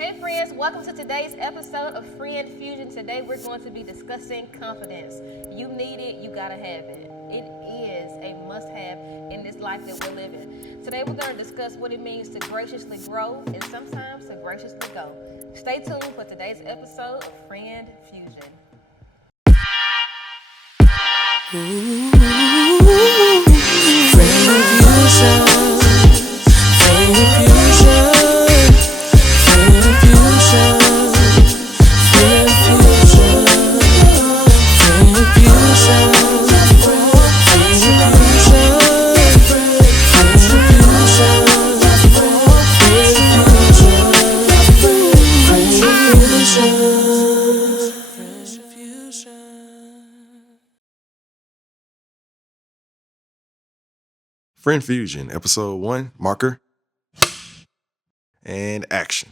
Hey friends, welcome to today's episode of Friend Fusion. Today we're going to be discussing confidence. You need it, you gotta have it. It is a must-have in this life that we're living. Today we're going to discuss what it means to graciously grow and sometimes to graciously go. Stay tuned for today's episode of Friend Fusion. Friend Fusion, Episode 1, Marker, and Action.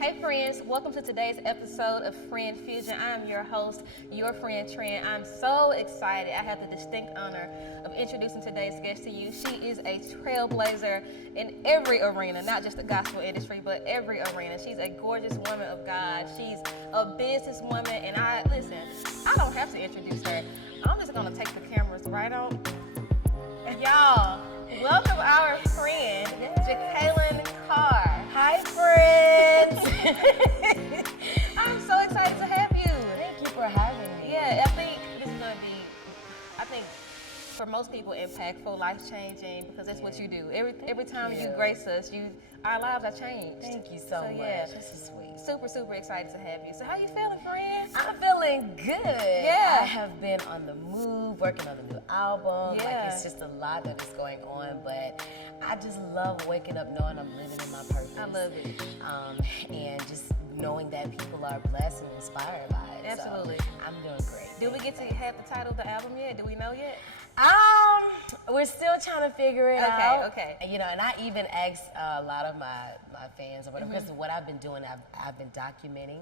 Hey friends, welcome to today's episode of Friend Fusion. I'm your host, your friend Tran. I'm so excited. I have the distinct honor of introducing today's guest to you. She is a trailblazer in every arena, not just the gospel industry, but every arena. She's a gorgeous woman of God. She's a businesswoman, and I don't have to introduce her. I'm just gonna take the cameras right on. Y'all, welcome our friend, Jekalyn Carr. Hi, friends. I'm so excited to have you. Thank you for having me. Yeah, I think this is going to be, for most people, impactful, life-changing, because that's what you do. Every time you grace us, our lives are changed. Thank you so much. Yeah. This is sweet. Super, super excited to have you. So how you feeling, friend? I'm feeling good. Yeah. I have been on the move, working on a new album. Yeah. Like, it's just a lot that is going on, but I just love waking up knowing I'm living in my purpose. I love it. And just knowing that people are blessed and inspired by it. Absolutely. So I'm doing great. Did we get to have the title of the album yet? Do we know yet? We're still trying to figure it out. Okay. You know, and I even asked a lot of my fans or whatever, because what I've been doing, I've been documenting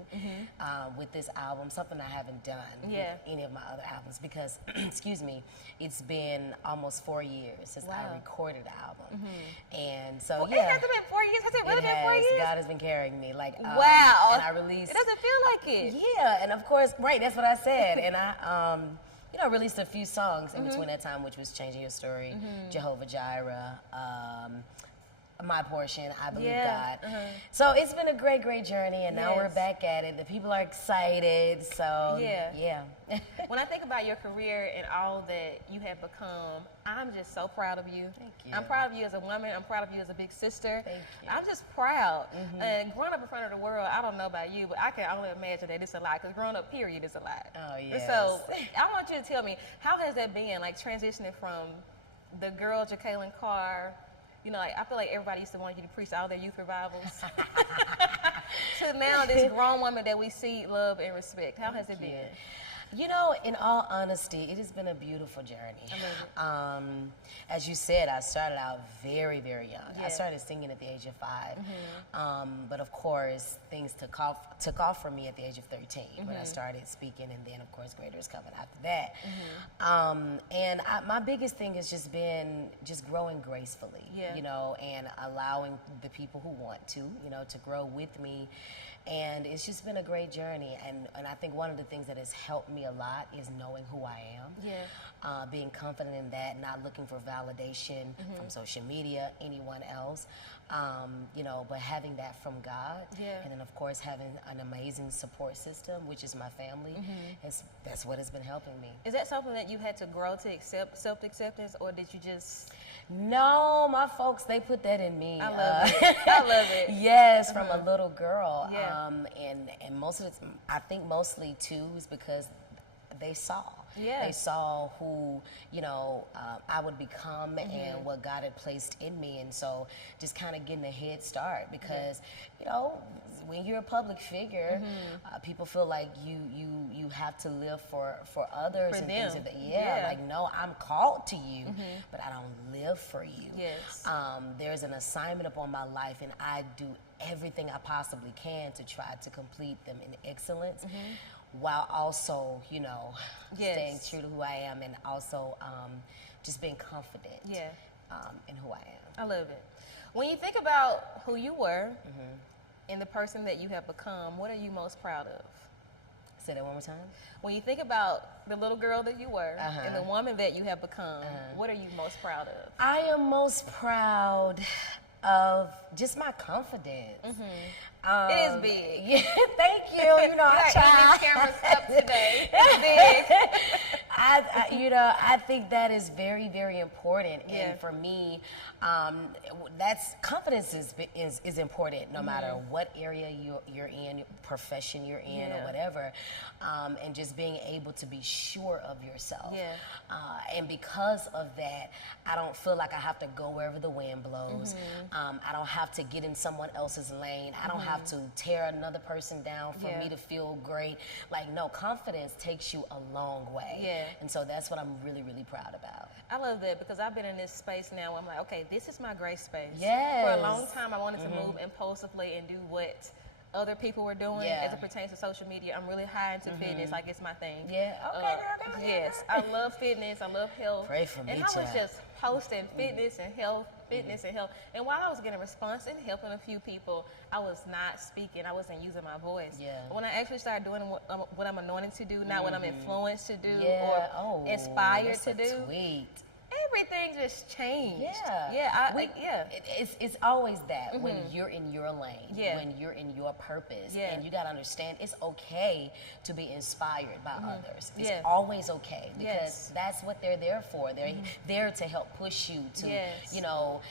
with this album, something I haven't done with any of my other albums, because, excuse me, it's been almost 4 years since I recorded the album. And so, It hasn't been 4 years. Has it really been 4 years? God has been carrying me. Like, wow. And I released. It doesn't feel like it. Yeah, and of course, right, that's what I said. And I, released a few songs in between that time, which was Changing Your Story, Jehovah Jireh, My Portion, I Believe God. So it's been a great, great journey, and now we're back at it. The people are excited, so yeah. When I think about your career and all that you have become, I'm just so proud of you. Thank you. I'm proud of you as a woman. I'm proud of you as a big sister. Thank you. I'm just proud. And growing up in front of the world, I don't know about you, but I can only imagine that it's a lot, because growing up, period, is a lot. Oh, And yes. so I want you to tell me, how has that been, like transitioning from the girl Jekalyn Carr, you know, like, I feel like everybody used to want you to preach all their youth revivals, to now this grown woman that we see, love, and respect. How has it been? You know, in all honesty, it has been a beautiful journey. As you said, I started out very, very young. I started singing at the age of 5. But of course, things took off for me at the age of 13 when I started speaking, and then of course Greater is coming after that. And my biggest thing has just been growing gracefully, you know, and allowing the people who want to, you know, to grow with me. And it's just been a great journey, and I think one of the things that has helped me a lot is knowing who I am, being confident in that, not looking for validation from social media, anyone else, you know, but having that from God, and then of course having an amazing support system, which is my family. That's what has been helping me. Is that something that you had to grow to accept, self-acceptance, or did you just... No, my folks, they put that in me. I love it. I love it. Yes, from a little girl. Yeah. And most of it, I think mostly too, is because they saw. Yeah. They saw who, you know, I would become and what God had placed in me. And so just kind of getting a head start, because, you know, when you're a public figure, people feel like you have to live for others For and them. things like that. Like, no, I'm called to you, but I don't live for you. Yes. There's an assignment upon my life, and I do everything I possibly can to try to complete them in excellence, while also, you know, staying true to who I am, and also just being confident in who I am. I love it. When you think about who you were, in the person that you have become, what are you most proud of? Say that one more time. When you think about the little girl that you were and the woman that you have become, what are you most proud of? I am most proud of just my confidence. It is big. Yeah, thank you. You know, I try. Cameras up today. It's big. I think that is very, very important. Yeah. And for me, that's confidence is important no matter what area you're in, profession you're in, or whatever. And just being able to be sure of yourself. Yeah. And because of that, I don't feel like I have to go wherever the wind blows. I don't have to get in someone else's lane. I don't have to tear another person down for me to feel great. Like, no, confidence takes you a long way. Yeah. And so that's what I'm really, really proud about. I love that because I've been in this space now where I'm like, okay, this is my gray space. Yes. For a long time, I wanted to move impulsively and do what other people were doing as it pertains to social media. I'm really high into fitness, like it's my thing. Yeah, okay, girl. Yes, I love fitness, I love health. Pray for me, and I was child. just posting fitness and health, fitness and health. And while I was getting response and helping a few people, I was not speaking, I wasn't using my voice. Yeah. When I actually started doing what I'm anointed to do, not what I'm influenced to do Yeah. or inspired that's to a do, tweet. everything just changed. Yeah. Yeah, It's always that when you're in your lane, Yeah. when you're in your purpose, Yeah. and you gotta understand it's okay to be inspired by others. It's Yeah. always okay because Yes. that's what they're there for. They're there to help push you to, Yes.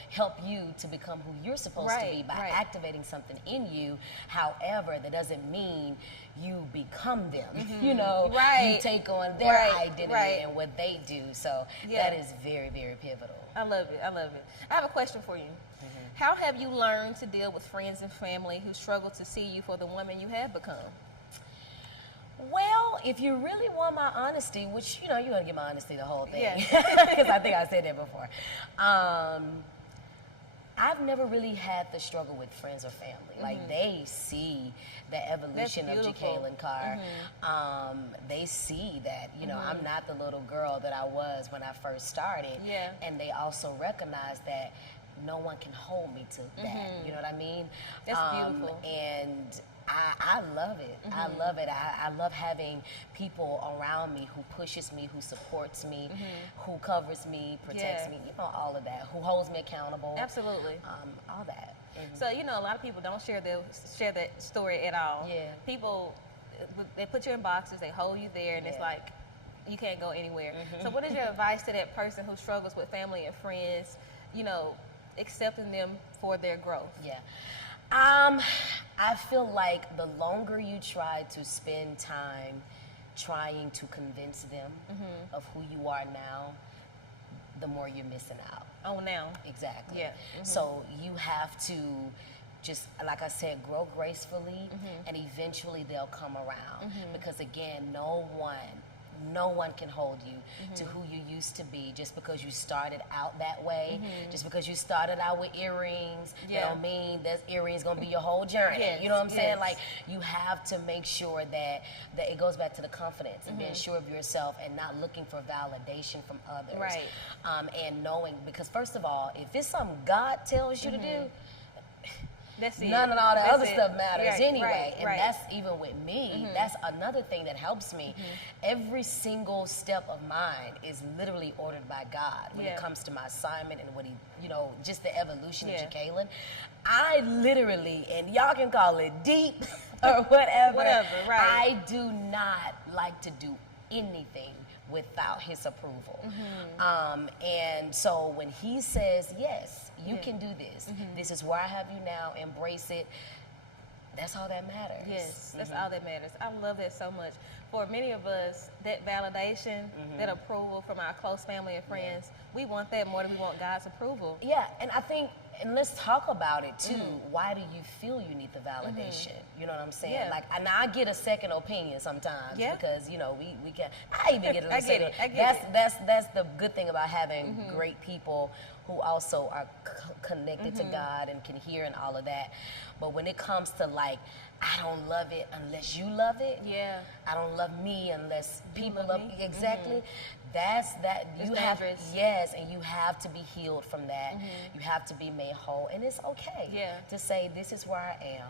help you to become who you're supposed to be by activating something in you. However, that doesn't mean you become them. You take on their identity and what they do. So that is very, very pivotal. I love it. I love it. I have a question for you. How have you learned to deal with friends and family who struggle to see you for the woman you have become? Well, if you really want my honesty, which, you're going to get my honesty the whole thing. Yeah. Because I think I said that before. I've never really had the struggle with friends or family. Like, they see the evolution of Jekalyn Carr. They see that, I'm not the little girl that I was when I first started. Yeah. And they also recognize that no one can hold me to that. You know what I mean? That's beautiful. And I love it. I love it. I love having people around me who pushes me, who supports me, who covers me, protects me, all of that, who holds me accountable. Absolutely. All that. So, a lot of people don't share that story at all. Yeah. People, they put you in boxes, they hold you there, and it's like, you can't go anywhere. So what is your advice to that person who struggles with family and friends, accepting them for their growth? Yeah. I feel like the longer you try to spend time trying to convince them of who you are now, the more you're missing out. Oh, now. Exactly. Yeah. So you have to just, like I said, grow gracefully, and eventually they'll come around. Because again, no one can hold you to who you used to be just because you started out that way. Just because you started out with earrings, that don't mean that earrings gonna be your whole journey. Yes, you know what I'm saying? yes. Like, you have to make sure that it goes back to the confidence and being sure of yourself and not looking for validation from others. Right. And knowing, because first of all, if it's something God tells you to do, That's it. none of all the That's other it. stuff matters Right, anyway. right, And right. that's even with me. That's another thing that helps me. Every single step of mine is literally ordered by God when it comes to my assignment and what he, just the evolution of Jekalyn. I literally, and y'all can call it deep or whatever. I do not like to do anything without his approval. And so when he says, yes, you can do this, this is where I have you now, embrace it, that's all that matters. Yes, that's all that matters. I love that so much. For many of us, that validation, that approval from our close family and friends, we want that more than we want God's approval. Yeah, and I think, and let's talk about it too. Why do you feel you need the validation? You know what I'm saying? Yeah. Like, and I get a second opinion sometimes because we can. I even get a I get second. it. I get it. That's the good thing about having great people who also are connected to God and can hear and all of that. But when it comes to like, I don't love it unless you love it. Yeah. I don't love me unless people love love me. me. Exactly. You have, yes, and you have to be healed from that. You have to be made whole, and it's okay to say, this is where I am.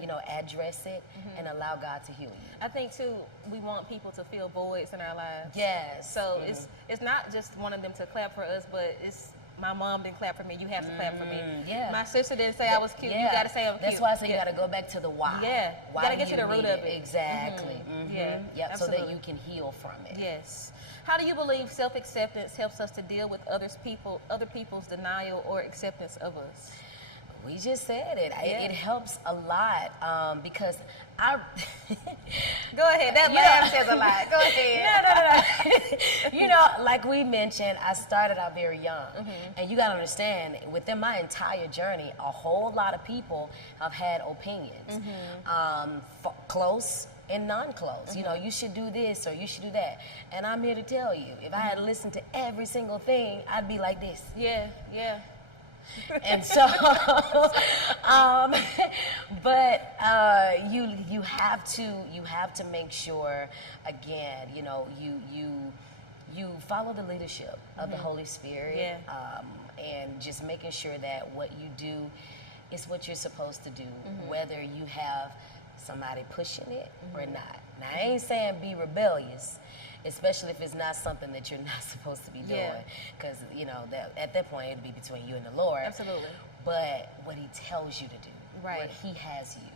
You know, address it and allow God to heal you. I think too, we want people to feel voids in our lives. Yes. So it's not just wanting them to clap for us, but it's, my mom didn't clap for me, you have to clap for me. Yeah. My sister didn't say I was cute, you got to say I'm cute. That's why I say you got to go back to the why. Yeah. Why you got to get to the root of it. Exactly. Yeah. Yep. Absolutely. So that you can heal from it. Yes. How do you believe self-acceptance helps us to deal with other people's denial or acceptance of us? We just said it. It helps a lot because I. Go ahead. That laugh says a lot. Go ahead. No. You know, like we mentioned, I started out very young, and you got to understand, within my entire journey, a whole lot of people have had opinions, close and non-close. You know, you should do this or you should do that, and I'm here to tell you, if I had listened to every single thing, I'd be like this. Yeah. And so, but you have to make sure, again, you know, you follow the leadership of the Holy Spirit, and just making sure that what you do is what you're supposed to do, whether you have somebody pushing it or not. Now, I ain't saying be rebellious, especially if it's not something that you're not supposed to be doing, because you know that at that point it'll be between you and the Lord. Absolutely. But what He tells you to do, where He has you,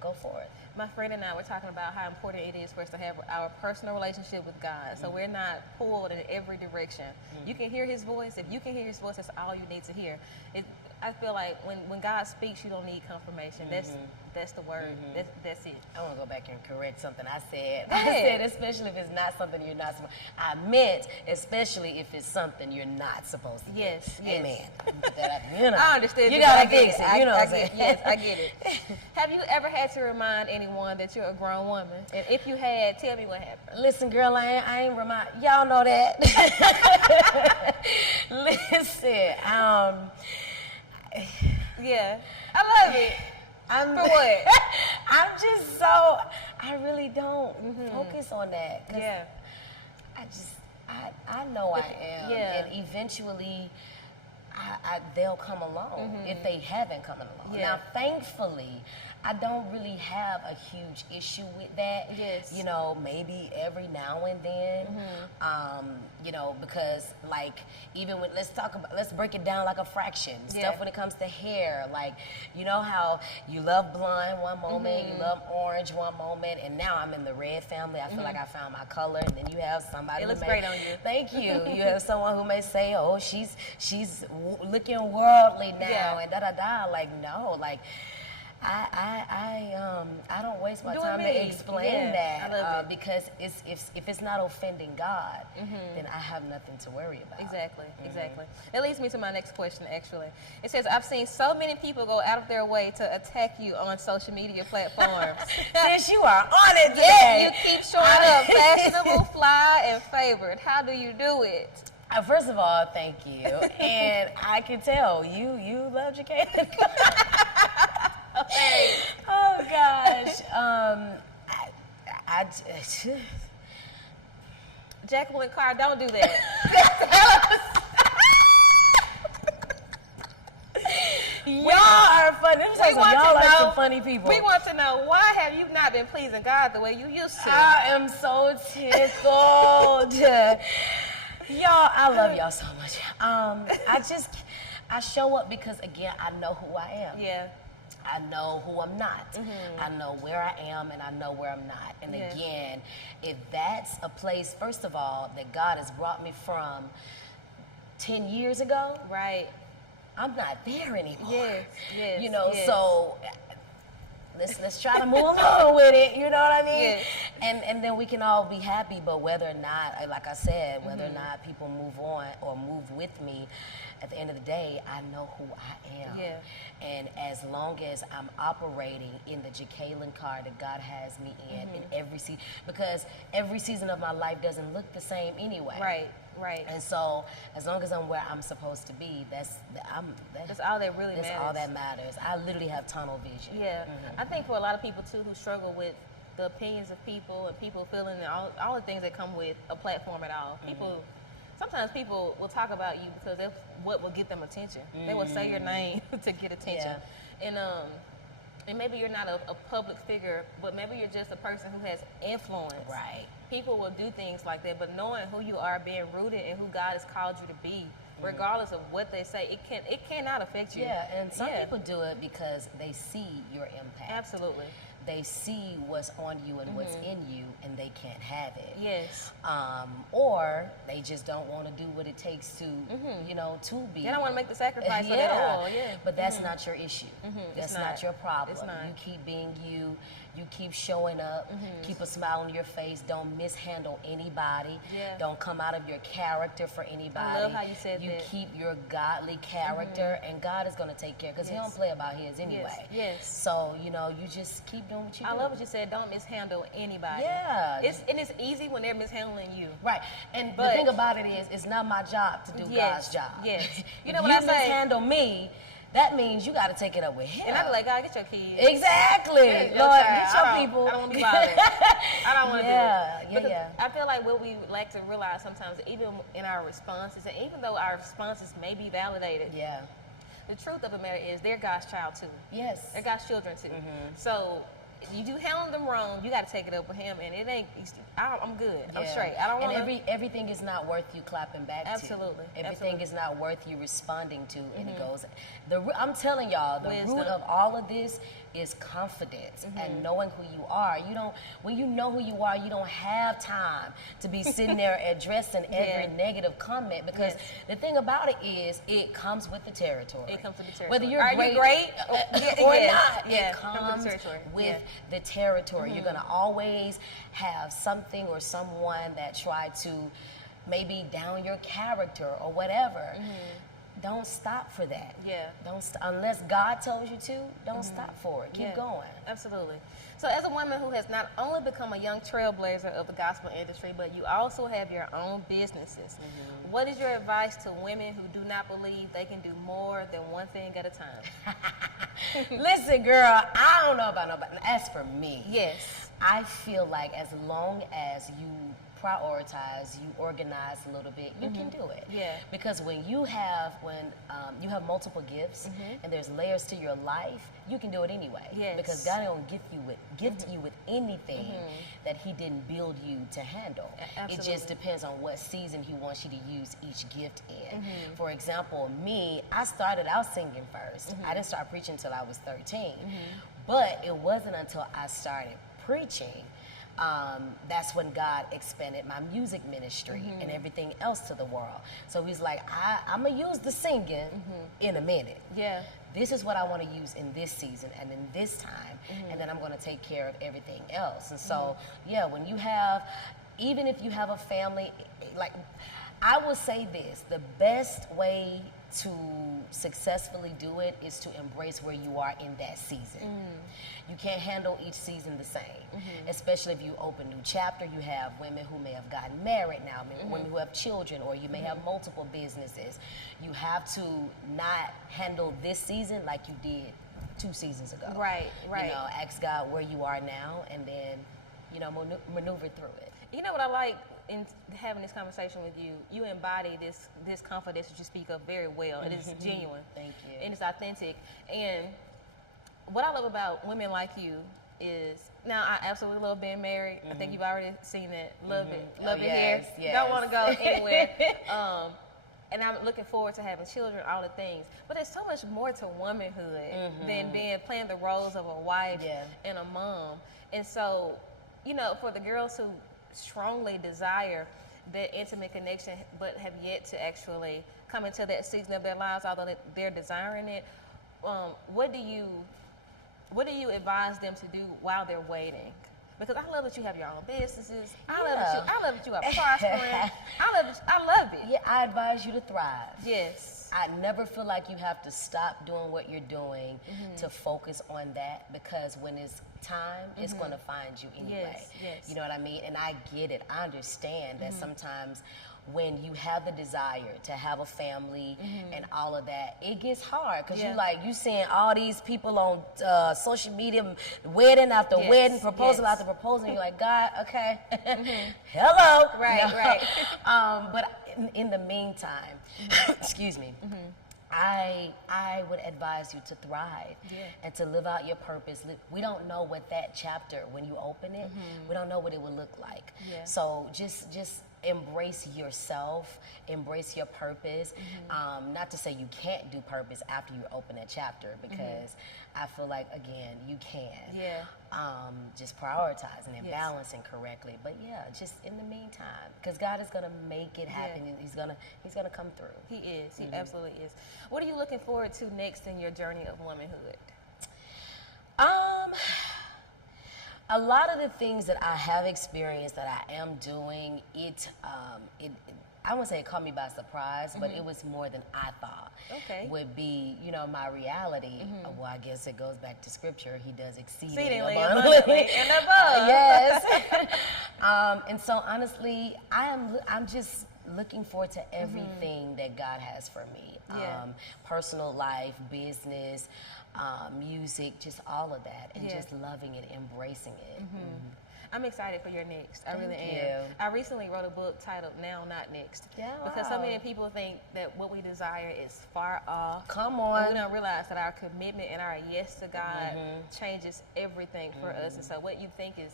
go for it. My friend and I were talking about how important it is for us to have our personal relationship with God, so we're not pulled in every direction. You can hear His voice. If you can hear His voice, that's all you need to hear. I feel like when God speaks, you don't need confirmation. That's the word. That's it. I want to go back and correct something I said. I said, especially if it's not something you're not supposed. I meant, especially if it's something you're not supposed to do. Yes. Amen. Put that out there. You know, I understood. You gotta fix it. You know what I'm saying? Yes, I get it. Have you ever had to remind anyone that you're a grown woman? And if you had, tell me what happened. Listen, girl, I ain't remind. Y'all know that. Listen, yeah, I love it. For what? I'm just so, I really don't focus on that. Yeah. I know I am. Yeah. And eventually, they'll come along if they haven't come along. Yeah. Now, thankfully, I don't really have a huge issue with that. Yes. You know, maybe every now and then, you know, because like even when, let's break it down like a fraction. Stuff when it comes to hair, like, you know how you love blonde one moment, you love orange one moment, and now I'm in the red family. I feel like I found my color, and then you have somebody. It looks great on you. Thank you. You have someone who may say, "Oh, she's looking worldly now," and da da da. Like, no, like. I don't waste my time to explain that because if it's not offending God, then I have nothing to worry about. Exactly. That leads me to my next question, actually. It says, I've seen so many people go out of their way to attack you on social media platforms. Since you are on it today. You keep showing up fashionable, fly, and favored. How do you do it? First of all, thank you. And I can tell you love Jekalyn. Oh gosh, Jekalyn, Carr, don't do that. Y'all are funny. Y'all are some funny people. We want to know, why have you not been pleasing God the way you used to? I am so tickled. Y'all, I love y'all so much. I show up because, again, I know who I am. Yeah. I know who I'm not. I know where I am and I know where I'm not. And again, if that's a place, first of all, that God has brought me from 10 years ago, right? I'm not there anymore. Yes. You know, so let's try to move along with it. You know what I mean? Yes. And then we can all be happy. But whether or not, like I said, whether or not people move on or move with me, at the end of the day, I know who I am. Yeah. And as long as I'm operating in the Jekalyn Carr that God has me in every season, because every season of my life doesn't look the same anyway. Right. And so, as long as I'm where I'm supposed to be, that's all that really matters. That's all that matters. I literally have tunnel vision. Yeah. I think for a lot of people too who struggle with the opinions of people and people feeling all the things that come with a platform at all. Sometimes people will talk about you because that's what will get them attention. They will say your name to get attention. And maybe you're not a public figure, but maybe you're just a person who has influence. Right. People will do things like that, but knowing who you are, being rooted in who God has called you to be, regardless of what they say, it cannot affect you. Yeah, and some people do it because they see your impact. Absolutely. They see what's on you and what's in you, and they can't have it. Yes. Or they just don't want to do what it takes to, to be. They don't want to make the sacrifice for that oil. Yeah. But that's not your issue. That's not your problem. It's not. You keep being you. You keep showing up. Keep a smile on your face. Don't mishandle anybody. Yeah. Don't come out of your character for anybody. I love how you said that. You keep your godly character, and God is going to take care, because He don't play about His anyway. Yes. So, you just keep doing what you do. I love what you said. Don't mishandle anybody. Yeah. It's easy when they're mishandling you. Right. And the thing about it is, it's not my job to do God's job. Yes. You know what I say? Mishandle me, that means you got to take it up with Him. And I be like, God, get your kids. Exactly. Get Lord, get your people. I don't want to be bothered. I don't want to do it. Yeah. I feel like what we like to realize sometimes, even in our responses, and even though our responses may be validated, the truth of the matter is they're God's child too. Yes. They're God's children too. So you do handle them wrong, you got to take it up with Him, and it ain't. I'm good. I'm straight. I don't want. And everything is not worth you clapping back Absolutely. to. Everything is not worth you responding to, and it goes. I'm telling y'all, the root of all of this is confidence and knowing who you are. When you know who you are, you don't have time to be sitting there addressing every negative comment, because the thing about it is, it comes with the territory. It comes with the territory. Whether you're Are great, you great or not, it comes with with the territory. You're gonna always have something or someone that try to maybe down your character or whatever. Don't stop for that. Yeah. Unless God tells you to, don't stop for it. Keep going. Absolutely. So as a woman who has not only become a young trailblazer of the gospel industry, but you also have your own businesses, what is your advice to women who do not believe they can do more than one thing at a time? Listen, girl, I don't know about nobody. As for me, yes, I feel like as long as you prioritize, you organize a little bit, you can do it. Yeah. Because when you have multiple gifts and there's layers to your life, you can do it anyway. Yes. Because God don't gift you with anything that He didn't build you to handle. Absolutely. It just depends on what season He wants you to use each gift in. For example, me, I started out singing first. I didn't start preaching until I was 13. But it wasn't until I started preaching that's when God expanded my music ministry and everything else to the world. So He's like, I'm going to use the singing in a minute. Yeah. This is what I want to use in this season and in this time, and then I'm going to take care of everything else. And so, when you have, even if you have a family, like, I will say this, the best way to successfully do it is to embrace where you are in that season. You can't handle each season the same, especially if you open a new chapter. You have women who may have gotten married now, women who have children, or you may have multiple businesses. You have to not handle this season like you did 2 seasons ago. Right. Ask God where you are now, and then, maneuver through it. You know what I like in having this conversation with you? You embody this confidence that you speak of very well. It is genuine. Thank you. And it's authentic. And what I love about women like you is, now I absolutely love being married. I think you've already seen that. Love it. Love it here. Yes. Don't want to go anywhere. And I'm looking forward to having children, all the things. But there's so much more to womanhood than playing the roles of a wife and a mom. And so, for the girls who strongly desire that intimate connection but have yet to actually come into that season of their lives, although they're desiring it, what do you advise them to do while they're waiting? Because I love that you have your own businesses. I love that you are prospering. I love it. Yeah, I advise you to thrive. Yes. I never feel like you have to stop doing what you're doing to focus on that, because when it's time, it's going to find you anyway. Yes. You know what I mean? And I get it. I understand that sometimes when you have the desire to have a family and all of that, it gets hard because you seeing all these people on social media, wedding after wedding, proposal after proposal, and you're like, God, okay, hello, right. But in the meantime, excuse me. I would advise you to thrive and to live out your purpose. We don't know what that chapter, when you open it, we don't know what it will look like. So just embrace yourself, embrace your purpose. Not to say you can't do purpose after you open a chapter, because I feel like, again, you can. Just prioritizing and balancing correctly. But just in the meantime, because God is gonna make it happen. And He's gonna come through. He is. He absolutely is. What are you looking forward to next in your journey of womanhood? A lot of the things that I have experienced that I am doing, I won't say it caught me by surprise, but it was more than I thought would be, my reality. Well, I guess it goes back to scripture. He does exceedingly abundantly and above. Yes. And so honestly, I'm just looking forward to everything that God has for me. Personal life, business, music, just all of that, and just loving it, embracing it. I'm excited for your next. I really Thank am. you. I recently wrote a book titled Now, Not Next. Because so many people think that what we desire is far off. Come on. And we don't realize that our commitment and our yes to God changes everything for us. And so what you think is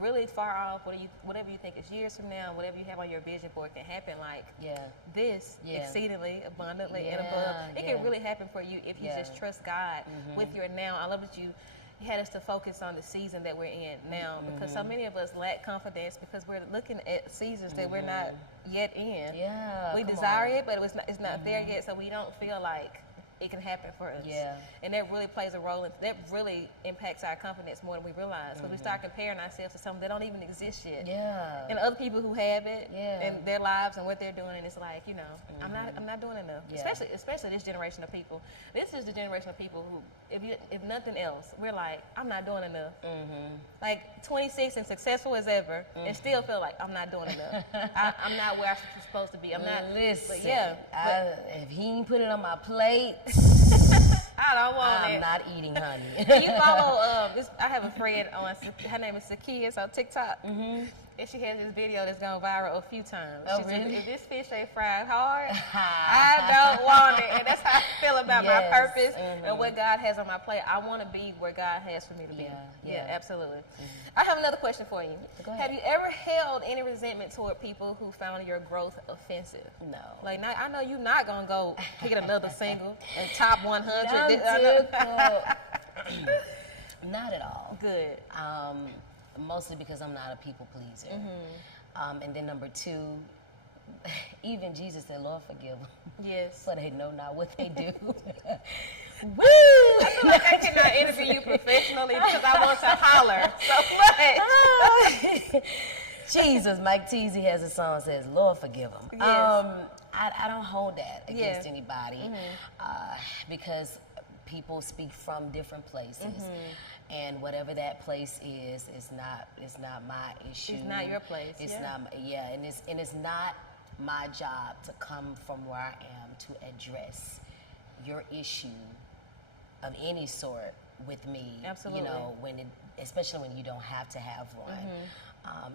really far off, whatever you think is years from now, whatever you have on your vision board can happen like this, exceedingly, abundantly, and above. It can really happen for you if you just trust God with your now. I love that you had us to focus on the season that we're in now, because so many of us lack confidence because we're looking at seasons that we're not yet in. We desire it, but it's not there yet, so we don't feel like it can happen for us. And that really plays a role, and that really impacts our confidence more than we realize. Because we start comparing ourselves to something that don't even exist yet. And other people who have it and their lives and what they're doing, and it's like, I'm not doing enough. Especially this generation of people. This is the generation of people who, if nothing else, we're like, I'm not doing enough. Like 26 and successful as ever, and still feel like I'm not doing enough. I'm not where I'm supposed to be. I'm not. Listen, if he ain't put it on my plate, I don't want it. I'm not eating honey. You follow I have a friend on, her name is Sakia, it's on TikTok. And she has this video that's gone viral a few times. She said, if this fish ain't fried hard, I don't want it. And that's how I feel about my purpose and what God has on my plate. I want to be where God has for me to be. Yeah, absolutely. I have another question for you. Go ahead. Have you ever held any resentment toward people who found your growth offensive? No. Like, I know you're not going to go get another single and top 100. Not at all. Good. Mostly because I'm not a people pleaser. And then number two, even Jesus said, Lord, forgive them. Yes. For they know not what they do. Woo! I feel like I cannot interview you professionally because I want to holler so much. Jesus, Mike Teasy has a song that says, Lord, forgive them. Yes. I don't hold that against anybody because people speak from different places. And whatever that place is not my issue. It's not your place. It's not, and it's not my job to come from where I am to address your issue of any sort with me. Absolutely. Especially when you don't have to have one.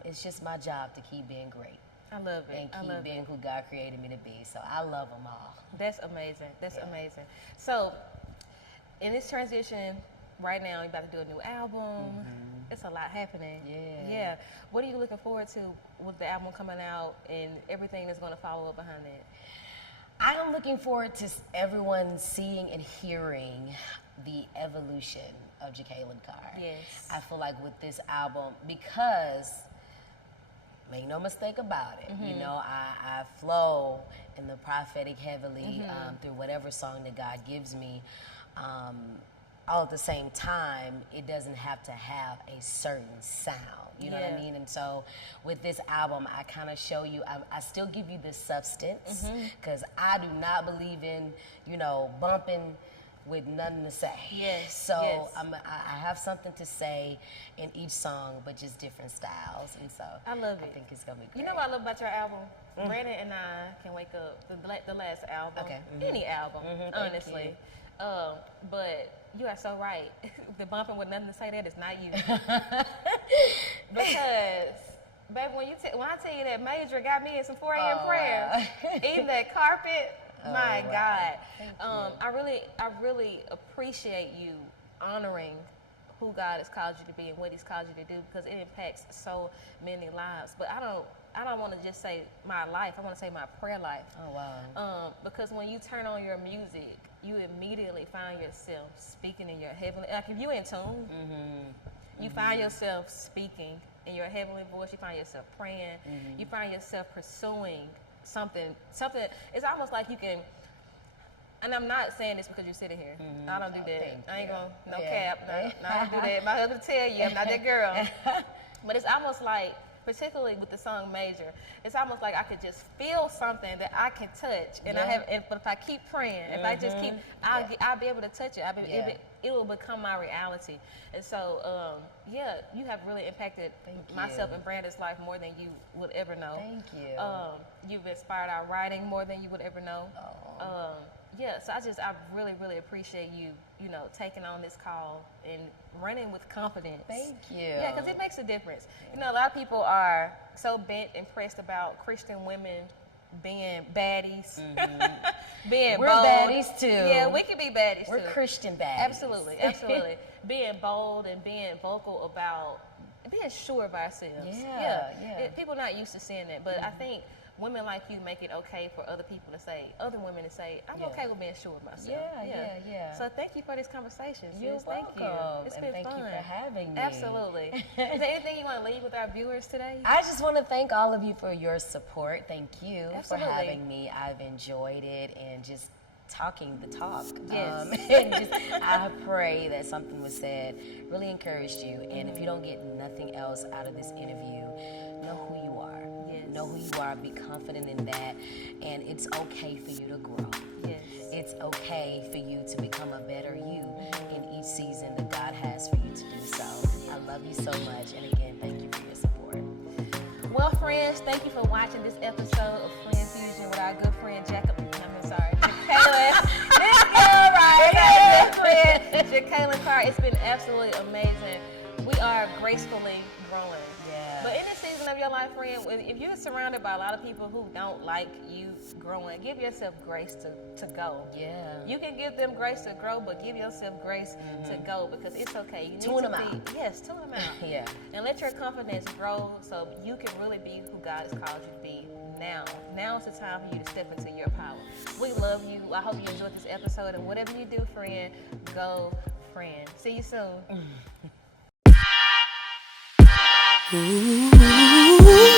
It's just my job to keep being great. I love it. And keep being who God created me to be. So I love them all. That's amazing. That's amazing. So, in this transition, right now, you're about to do a new album. It's a lot happening. Yeah. What are you looking forward to with the album coming out and everything that's going to follow up behind it? I am looking forward to everyone seeing and hearing the evolution of Jekalyn Carr. Yes. I feel like with this album, because make no mistake about it, I flow in the prophetic heavily through whatever song that God gives me. All at the same time, it doesn't have to have a certain sound. You know what I mean? And so with this album, I kind of show you, I still give you the substance, because I do not believe in, bumping with nothing to say. Yes. So yes. I have something to say in each song, but just different styles. And so I love it. I think it's going to be great. You know what I love about your album? Brandon and I Can Wake Up, the last album. Okay. Any album, honestly. But you are so right. The bumping with nothing to say, that is not you. Because, baby, when I tell you that Major got me in some 4 a.m. prayers, wow. eating that carpet, my wow. God. I really appreciate you honoring who God has called you to be and what He's called you to do, because it impacts so many lives. But I don't want to just say my life. I want to say my prayer life. Oh, wow. Because when you turn on your music, you immediately find yourself speaking in your heavenly. Like if you're in tune, you find yourself speaking in your heavenly voice. You find yourself praying. You find yourself pursuing something. It's almost like you can. And I'm not saying this because you're sitting here. I don't do that. I ain't gonna cap. No, I don't do that. My husband tell you I'm not that girl. But it's almost like, particularly with the song Major, it's almost like I could just feel something that I can touch, and but if I keep praying, if I just keep, I'll be able to touch it. It will become my reality. And so, you have really impacted myself and Brandon's life more than you would ever know. Thank you. You've inspired our writing more than you would ever know. So I really, really appreciate you, taking on this call and running with confidence. Thank you. Yeah, because it makes a difference. A lot of people are so bent and pressed about Christian women being baddies, being We're bold. baddies too. Yeah, we can be baddies We're too. Christian baddies. Absolutely. Being bold and being vocal about, being sure of ourselves. Yeah. People not used to seeing that, but I think women like you make it okay for other women to say, I'm okay with being sure of myself. Yeah. So thank you for this conversation. You're Thank welcome. you. It's and been thank fun. you for having me. Absolutely. Is there anything you want to leave with our viewers today? I just want to thank all of you for your support. Thank you Absolutely. for having me. I've enjoyed it and just talking the talk. Yes. And I pray that something was said really encouraged you. And if you don't get nothing else out of this interview, know who you are. Know who you are, be confident in that, and it's okay for you to grow. Yes. It's okay for you to become a better you in each season that God has for you to do so. I love you so much, and again, thank you for your support. Well, friends, thank you for watching this episode of Friend Fusion with our good friend Jekalyn. Jekalyn. This girl right here, friend Jekalyn Carr. It's been absolutely amazing. We are gracefully growing. But in this season of your life, friend, if you're surrounded by a lot of people who don't like you growing, give yourself grace to go. Yeah. You can give them grace to grow, but give yourself grace to go, because it's okay. You need tune to them out. Yes, tune them out. Yeah. And let your confidence grow so you can really be who God has called you to be now. Now is the time for you to step into your power. We love you. I hope you enjoyed this episode, and whatever you do, friend, go, friend. See you soon. Ooh.